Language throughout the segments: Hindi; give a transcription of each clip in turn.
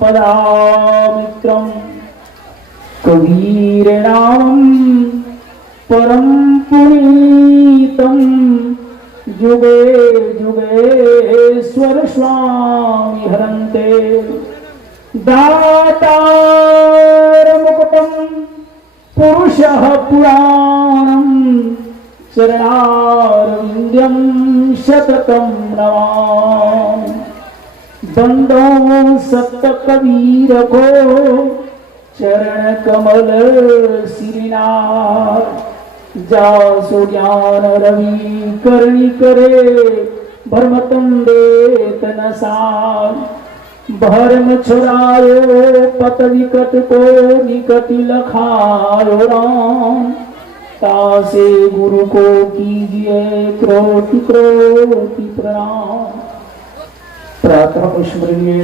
पदामित्रम् कबीरनाम परम पुनीतम् जुगे जुगेश्वर स्वामी हरन्ते दातार मुकुटं पुरुषः पुराणं चरणारविन्द्यं शततं नमामि। बंदो सत्य कबीर को चरण कमल सिरनार जासो ज्ञान रवि करणी करे भरमतंदे तनसार भरम छुड़ायो पत विकट को निकट लखायो राम तासे गुरु को कीजिए क्रोति क्रोति प्रणाम। प्रातः स्मरणीय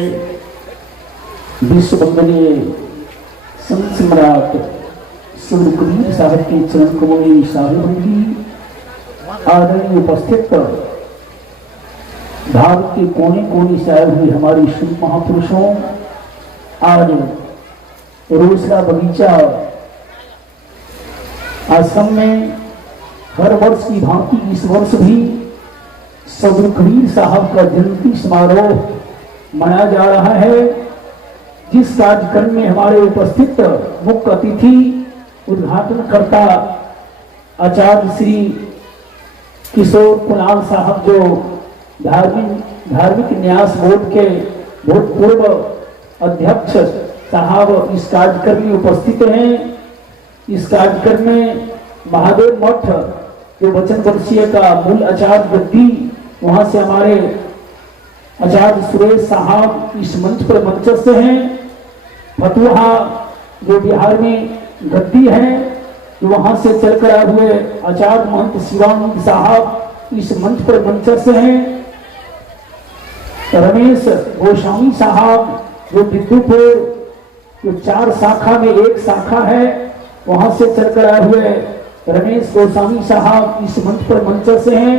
विश्व वंदनीय संत सम्राट श्री कबीर साहब के चरण कमल साहिबी आदरणीय उपस्थित भारत के कोने कोने से आए हुए हमारे श्री महापुरुषों, आज रोसड़ा बगीचा आश्रम में हर वर्ष की भांति इस वर्ष भी सदगुरु कबीर साहब का जयंती समारोह मनाया जा रहा है, जिस कार्यक्रम में हमारे उपस्थित मुख्य अतिथि उद्घाटनकर्ता आचार्य श्री किशोर कुणाल साहब, जो धार्मिक न्यास बोर्ड के भूतपूर्व अध्यक्ष साहब इस कार्यक्रम में उपस्थित हैं। इस कार्यक्रम में महादेव मठ जो वचन वर्षीय का मूल आचार्य गद्दी, वहां से हमारे आचार्य सुरेश साहब इस मंच पर मंचस्थ हैं। फतुहा जो बिहार में गद्दी है, तो वहां से चलकर आए हुए आचार्य महंत शिवानंद साहब इस मंच पर मंचस्थ हैं। रमेश गोस्वामी साहब जो विद्युपुर जो 4 शाखा में एक शाखा है, वहां से चलकर आए हुए रमेश गोस्वामी साहब इस मंच पर मंचस्थ हैं।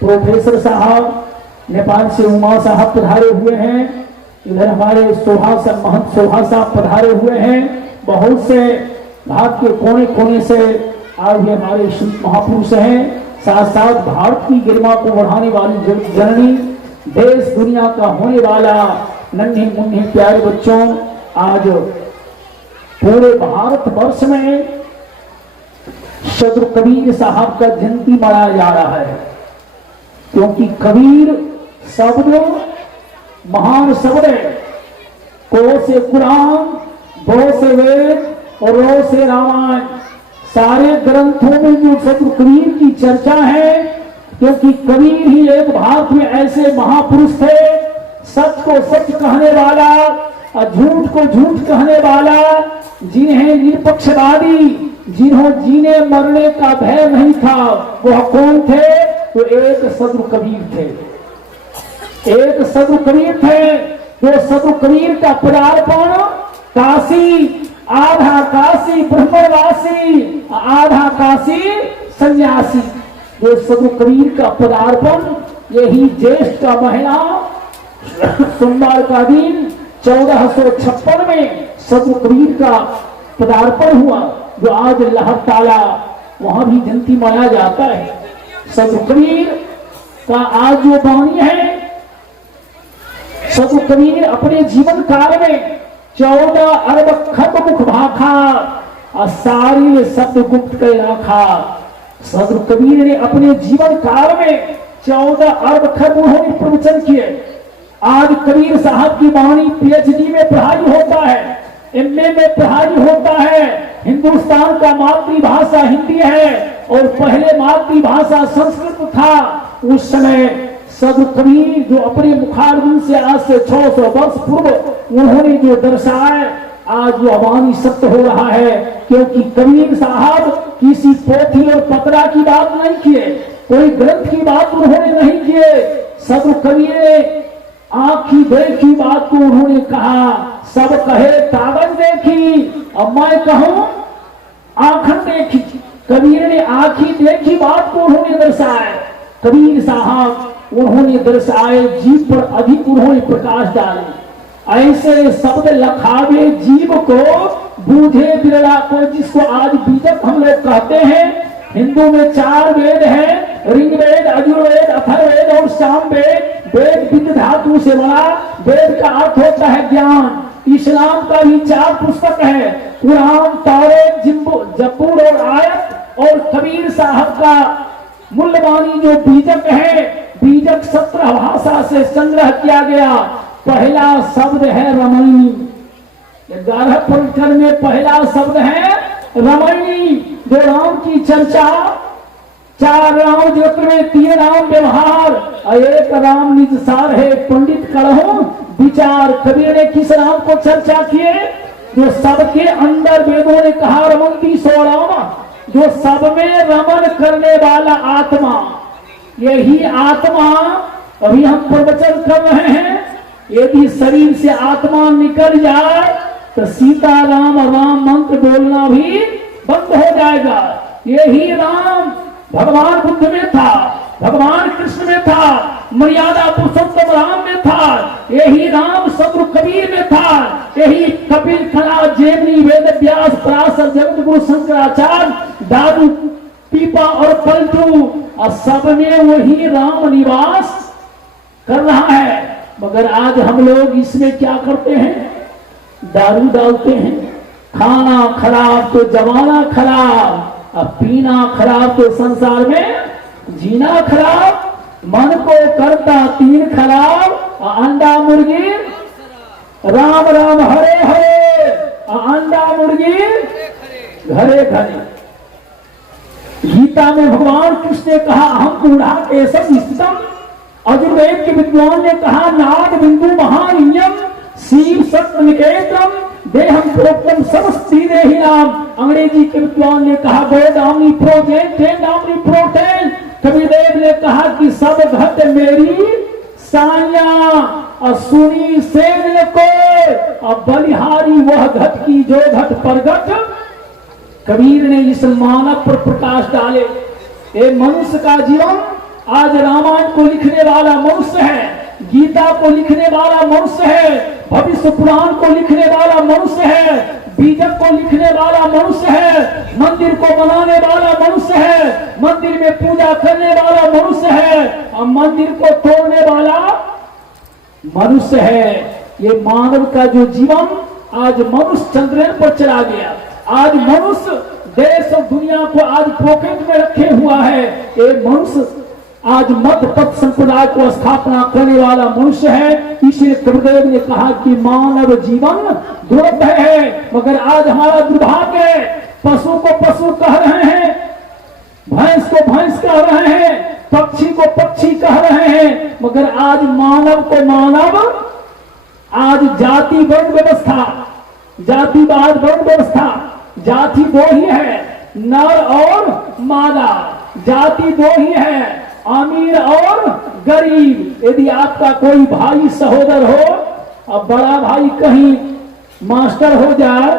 प्रोफेसर साहब नेपाल से उमा साहब पधारे हुए हैं। इधर हमारे महंत शोभा साहब पधारे हुए हैं। बहुत से भारत के कोने कोने से आए हुए हमारे संत महापुरुष हैं। साथ साथ भारत की गरिमा को बढ़ाने वाली जननी, देश दुनिया का होने वाला नन्हे मुन्ने प्यारे बच्चों, आज पूरे भारत वर्ष में सदगुरु कबीर साहब का जयंती मनाया जा रहा है, क्योंकि कबीर शब्द महान शब्द है। को से कुरान, बो से वेद और रो से रामायण, सारे ग्रंथों में जो सदगुरु कबीर की चर्चा है, क्योंकि कबीर ही एक भारत में ऐसे महापुरुष थे, सच को सच कहने वाला और झूठ को झूठ कहने वाला, जिन्हें निरपक्षवादी, जिन्हों जीने मरने का भय नहीं था, वह कौन थे? तो एक सदगुरु कबीर थे। एक सदगुरु कबीर थे, जो सदगुरु कबीर का पदार्पण काशी, आधा काशी ब्रह्मवासी, आधा काशी सन्यासी, जो सदगुरु कबीर का पदार्पण यही ज्येष्ठ का महीना सोमवार का दिन 1456 में सदगुरु कबीर का पदार्पण हुआ, जो आज लहरताला वहां भी जयंती मनाया जाता है। सदगुरु कबीर का आज जो वाणी है, सदगुरु कबीर अपने जीवन काल में 14 अरब खत मुख भाखा और सारी शब्द गुप्त कर रखा। सदगुरु कबीर ने अपने जीवन काल में 14 अरब खत उन्होंने प्रवचन किए। आज कबीर साहब की वाणी PhD में पढ़ाई होता है, MA में पढ़ाई होता है। हिंदुस्तान का मातृभाषा हिंदी है और पहले मातृभाषा संस्कृत था। उस समय सदगुरु कबीर जो अपने मुखारबिंद से आज से 600 वर्ष पूर्व उन्होंने जो दर्शाए, आज वो वाणी सत्य हो रहा है, क्योंकि कबीर साहब किसी पोथी और पत्रा की बात नहीं किए, कोई ग्रंथ की बात उन्होंने नहीं किए। सदगुरु कबीर ने आंखी देखी बात को उन्होंने कहा, सब कहे कागज देखी और मैं कहूं आंखन देखी। कबीर ने आंखी देखी बात को उन्होंने दर्शाया। कबीर साहब उन्होंने दर्शाए, जीव पर अधिक उन्होंने प्रकाश डाले। ऐसे शब्द लखावे जीव को, बूझे बिरला को, जिसको आज बीजक हम लोग कहते हैं। हिंदू में 4 वेद हैं, ऋग्वेद, यजुर्वेद, अथर्ववेद और सामवेद। वेद विद धातु से बना, वेद का अर्थ होता है ज्ञान। इस्लाम का भी 4 पुस्तक है, कुरान, तौरात, जबूर और आयत। और कबीर साहब का मूल्यवानी जो बीजक है, बीजक 17 भाषा से संग्रह किया गया। पहला शब्द है रमणी। 11 परिकर में पहला शब्द है रमणी, जो राम की चर्चा। 4 राम ज्योति में 3 राम व्यवहार, एक राम निज सार है, पंडित कड़हो विचार। कबीर ने किस राम को चर्चा किए? जो सबके अंदर वेदों ने कहा रमंती सो राम, जो सब में रमन करने वाला आत्मा। यही आत्मा अभी हम प्रवचन कर रहे हैं। यदि शरीर से आत्मा निकल जाए तो सीताराम राम मंत्र बोलना भी बंद हो जाएगा। यही राम भगवान बुद्ध में था, भगवान कृष्ण में था, मर्यादा पुरुषोत्तम राम में था। यही राम सद्गुरु कबीर में था। यही कपिल, खला, जेमनी, वेद व्यास, पराशर, जगत गुरु शंकराचार्य, दादू, पीपा और पलटू, और सब में वही राम निवास कर रहा है। मगर आज हम लोग इसमें क्या करते हैं? दारू डालते हैं। खाना खराब तो जमाना खराब, अब पीना खराब तो संसार में जीना खराब। मन को करता 3 खराब, अंडा मुर्गी राम राम हरे हरे, अंडा मुर्गी घरे घरे। गीता में भगवान कृष्ण ने कहा हम बूढ़ा केशव स्थितम। यजुर्वेद के विद्वान ने कहा नाद बिंदु महानियम, शिव सत्य निकेतम, देहम प्रोक्तम समस्ती देहि नाम। अंग्रेजी के विद्वान ने कहा God omni protein, ten omni protein. Kabir Dev ने कहा कि सब घट मेरी साया, और सुनी सेन को, और बलिहारी वह घट की जो घट प्रगट। कबीर ने इस मानव पर प्रकाश डाले। ये मनुष्य का जीवन आज रामायण को लिखने वाला मनुष्य है, गीता को लिखने वाला मनुष्य है, भविष्य पुराण को लिखने वाला मनुष्य है, बीजक को लिखने वाला मनुष्य है, मंदिर को बनाने वाला मनुष्य है, मंदिर में पूजा करने वाला मनुष्य है, और मंदिर को तोड़ने वाला मनुष्य है। ये मानव का जो जीवन आज मनुष्य चंद्रयान पर चला गया। आज मनुष्य देश और दुनिया को आज पॉकेट में रखे हुआ है। ये मनुष्य आज मध्य पथ संप्रदाय को स्थापना करने वाला मनुष्य है। इसलिए कबीरदेव ने कहा कि मानव जीवन दुर्लभ है। मगर आज हमारा दुर्भाग्य है, पशु को पशु कह रहे हैं, भैंस को भैंस कह रहे हैं, पक्षी को पक्षी कह रहे हैं, मगर आज मानव को मानव, आज जाति वर्ण व्यवस्था, जातिवाद वर्ण व्यवस्था, जाति 2 ही है, नर और मादा, जाति 2 ही है, अमीर और गरीब। यदि आपका कोई भाई सहोदर हो, अब बड़ा भाई कहीं मास्टर हो जाए,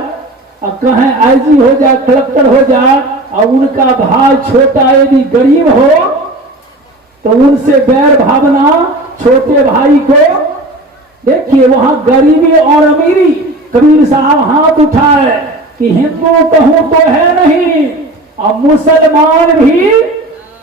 और कहीं आईजी हो जाए, कलेक्टर हो जाए, और उनका भाई छोटा यदि गरीब हो तो उनसे बैर भावना छोटे भाई को। देखिए वहां गरीबी और अमीरी। कबीर साहब हाथ उठाए कि हिंदू कहूं तो है नहीं, और मुसलमान भी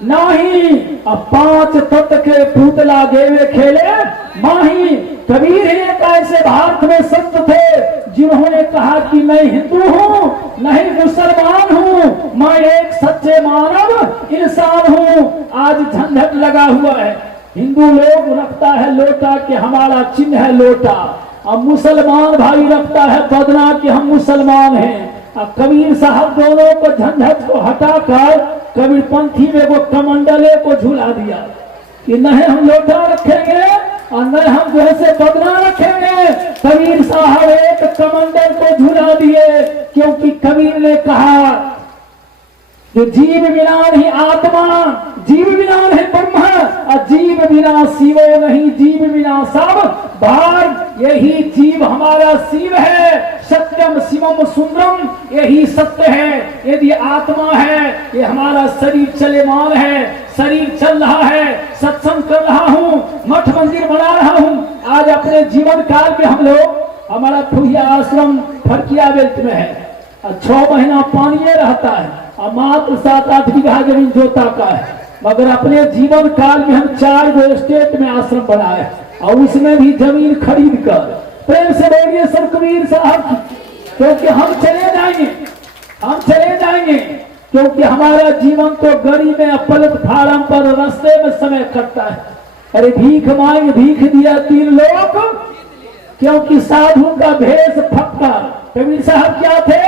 नहीं, अब 5 तत्व के पुतला देवे खेले माही। कबीर एक ऐसे भारत में संत थे जिन्होंने कहा कि मैं हिंदू हूँ, नहीं मुसलमान हूँ, मैं एक सच्चे मानव इंसान हूँ। आज झंझट लगा हुआ है। हिंदू लोग रखता है लोटा कि हमारा चिन्ह है लोटा, और मुसलमान भाई रखता है बदना कि हम मुसलमान हैं। कबीर साहब दोनों को झंझट को हटाकर कबीरपंथी में वो कमंडले को झुला दिया कि नहीं हम लोटा रखेंगे और नहीं हम जो है बदना रखेंगे। कबीर साहब एक कमंडल को झुला दिए, क्योंकि कबीर ने कहा जो जीव बिना नहीं आत्मा, जीव बिना नहीं ब्रह्म, और जीव बिना शिवो नहीं, जीव बिना सब भाग। यही जीव हमारा शिव है, सत्यम शिवम सुंदरम, यही सत्य है। यदि आत्मा है, ये हमारा शरीर चलेमान है, शरीर चल रहा है, सत्संग कर रहा हूँ, मठ मंदिर बना रहा हूँ, आज अपने जीवन काल में हम लोग, हमारा फुहिया आश्रम फरकिया बेल्ट में है और 6 महीना पानी में रहता है और मात्र 7-8 बीघा जमीन जोता का है, मगर अपने जीवन काल में हम 4 गो स्टेट में आश्रम बनाए और उसमें भी जमीन खरीद कर। प्रेम से बोलिए सर कबीर साहब, क्योंकि हम चले जाएंगे, क्योंकि हमारा जीवन तो गड़ी में प्लेटफार्म पर रास्ते में समय कटता है। अरे भीख मांग भीख दिया 3 लोग, क्योंकि साधु का भेष फक्कर। कबीर साहब क्या थे?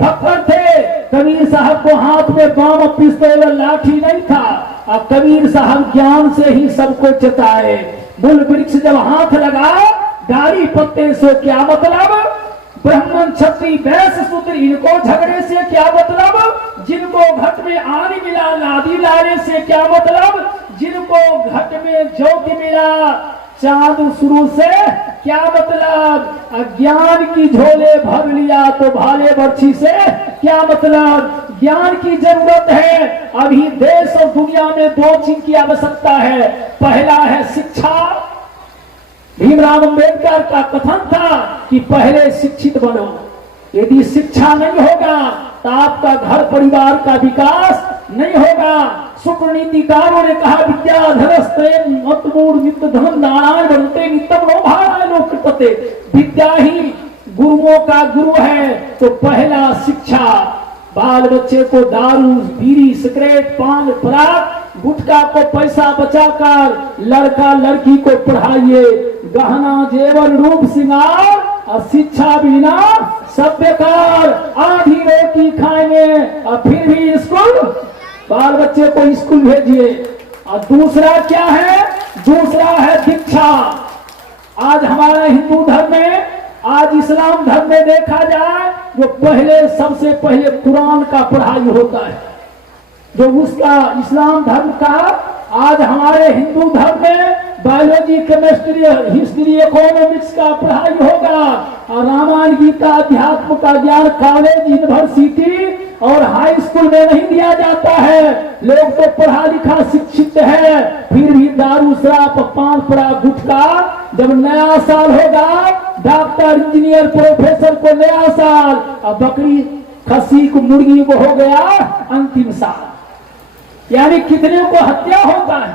फक्कर थे। कबीर साहब को हाथ में बम पिस्तौल लाठी नहीं था और कबीर साहब ज्ञान से ही सबको चेताए। मूल वृक्ष जब हाथ लगा, डाली पत्ते से क्या मतलब? ब्राह्मण क्षत्रिय वैश्य शूद्र इनको झगड़े से क्या मतलब? जिनको घट में आने मिला लादी लाने से क्या मतलब? जिनको घट में ज्योति मिला चांद शुरू से क्या मतलब? अज्ञान की झोले भर लिया तो भाले बर्छी से क्या मतलब? ज्ञान की जरूरत है। अभी देश और दुनिया में 2 चीज की आवश्यकता है। पहला है शिक्षा। भीमराव अंबेडकर का कथन था कि पहले शिक्षित बनो। यदि शिक्षा नहीं होगा तो आपका घर परिवार का विकास नहीं होगा। शुक्र नीतिकारों ने कहा विद्याधरस्ते मतमूढ़ नित्य धन नारायण बनते नित्यम नो भारायणो कृपते। विद्या ही गुरुओं का गुरु है। तो पहला शिक्षा। बाल बच्चे को दारू बीड़ी सिगरेट पान पराग गुटखा को पैसा बचाकर लड़का लड़की को पढ़ाइए। गहना जेवर रूप श्रृंगार और शिक्षा बिना सब बेकार। आधी रोटी खाएंगे और फिर भी स्कूल, बाल बच्चे को स्कूल भेजिए। और दूसरा क्या है? दूसरा है दीक्षा। आज हमारा हिंदू धर्म में, आज इस्लाम धर्म में देखा जाए जो पहले सबसे पहले कुरान का पढ़ाई होता है, जो उसका इस्लाम धर्म का। आज हमारे हिंदू धर्म में बायोलॉजी केमिस्ट्री हिस्ट्री इकोनॉमिक्स का पढ़ाई होगा और रामायण गीता अध्यात्म का ज्ञान कॉलेज यूनिवर्सिटी और हाई स्कूल में नहीं दिया जाता है। लोग तो पढ़ा लिखा शिक्षित है, फिर भी दारू शराब पान पराग गुटखा। जब नया साल होगा डॉक्टर इंजीनियर प्रोफेसर को नया साल और बकरी खस्सी को मुर्गी को हो गया अंतिम साल। यानी कितने को हत्या होता है।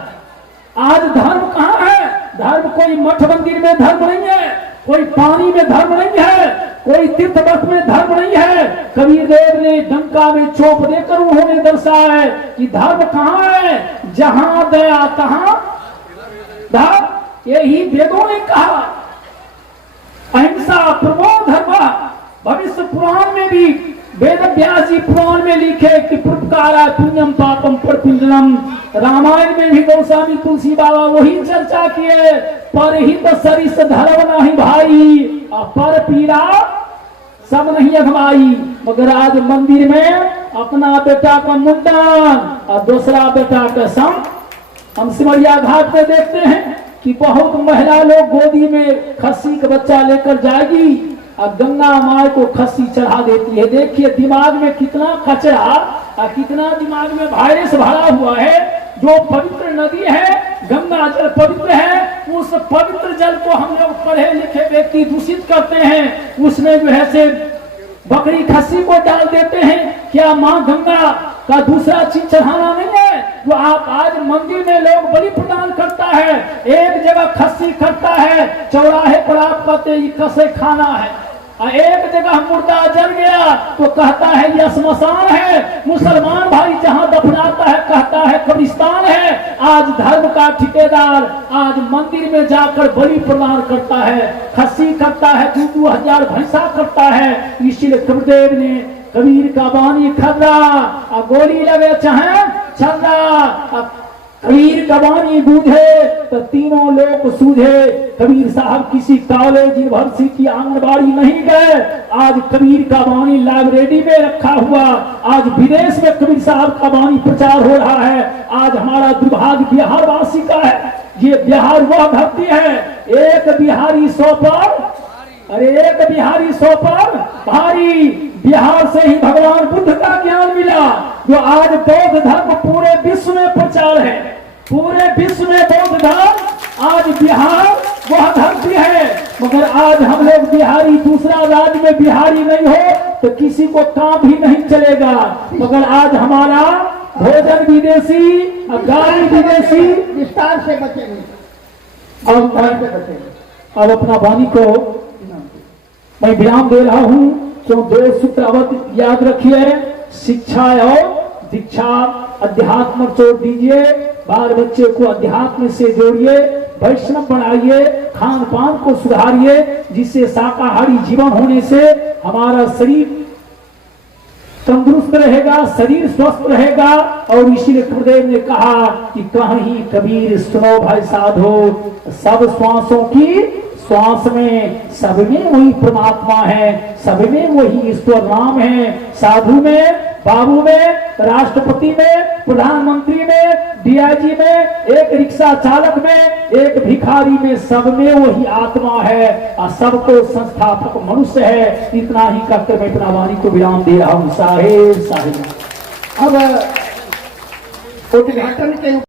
आज धर्म कहाँ है? धर्म कोई मठ मंदिर में धर्म नहीं है, कोई पानी में धर्म नहीं है, कोई तीर्थ वर्ष में धर्म नहीं है। कबीर देव ने डंका में चोप देकर उन्होंने दर्शाया है कि धर्म कहाँ है? जहां दया तहां धर्म। यही वेदों ने कहा। अहिंसा परमो धर्म। भविष्य पुराण में भी वेद व्यास जी पुराण में लिखे कि परोपकारा पुण्यम पापम परपिंडनम। रामायण में भी गोस्वामी तुलसी बाबा वही चर्चा किए। पर हित सरिस धर्म नहीं भाई और पर पीड़ा सब नहीं अघमाई। मगर आज मंदिर में अपना बेटा का मुंडन और दूसरा बेटा का सम। हम सिमरिया घाट पे देखते हैं कि बहुत महिला लोग गोदी में खस्सी का बच्चा लेकर जाएगी और गंगा माँ को खस्सी चढ़ा देती है। देखिए दिमाग में कितना कचरा और कितना दिमाग में वायरस भरा हुआ है। जो पवित्र नदी है गंगा जल पवित्र है, उस पवित्र जल को हम लोग पढ़े लिखे व्यक्ति दूषित करते हैं। उसमें जो है से बकरी खस्सी को डाल देते हैं। क्या माँ गंगा का दूसरा चीज चढ़ाना नहीं है? जो आप आज मंदिर में लोग बलि प्रदान करता है, एक जगह खस्सी करता है, चौराहे पर आप कहते हैं कसे खाना है। एक जगह मुर्दा जल गया तो कहता है यह स्मशान है। मुसलमान भाई जहां दफनाता है कहता है कब्रिस्तान है। आज धर्म का ठेकेदार आज मंदिर में जाकर बलि प्रदान करता है, खस्सी करता है, 2-2 भैंसा करता है। इसीलिए कबीरदेव ने कबीर का बानी खर्रा और गोली लगे चाहे छर्रा। कबीर का बानी बूझे तो तीनों लोग सूझे। कबीर साहब किसी कॉलेज यूनिवर्सिटी आंगनबाड़ी नहीं गए। आज कबीर का बानी लाइब्रेरी में रखा हुआ। आज विदेश में कबीर साहब का बानी प्रचार हो रहा है। आज हमारा दुर्भाग्य बिहार वासी का है। ये बिहार वह धरती है, एक बिहारी 100 पर, अरे एक बिहारी 100 पर भारी। बिहार से ही भगवान बुद्ध का ज्ञान मिला। जो आज बौद्ध धर्म पूरे विश्व में प्रचार है, पूरे विश्व में बौद्ध धर्म। आज बिहार वह धरती है आज हम लोग बिहारी, दूसरा राज्य में बिहारी नहीं हो तो किसी को काम भी नहीं चलेगा, मगर आज हमारा भोजन विदेशी, गाड़ी विदेशी, विस्तार से बचेंगे। अब अपना वाणी को मैं विराम दे रहा हूं। तो 2 सूत्र अवध याद रखिए, शिक्षा और दीक्षा। अध्यात्म जोड़ दीजिए, बाल बच्चे को अध्यात्म से जोड़िए, वैष्णव बनाइए, खान पान को सुधारिए, जिससे शाकाहारी जीवन होने से हमारा शरीर तंदुरुस्त रहेगा, शरीर स्वस्थ रहेगा। और इसीलिए गुरुदेव ने कहा कि कहीं कबीर सुनो भाई साधो, सब श्वासों की श्वास में सब में वही परमात्मा है, सब में वही ईश्वर नाम है। साधु में, बाबू में, राष्ट्रपति में, प्रधानमंत्री में, डीआईजी में, एक रिक्शा चालक में, एक भिखारी में, सब में वही आत्मा है और सबको संस्थापक मनुष्य है। इतना ही कहकर मैं अपना वाणी को विराम दे रहा हूं। साहेब साहेब। अब उद्घाटन के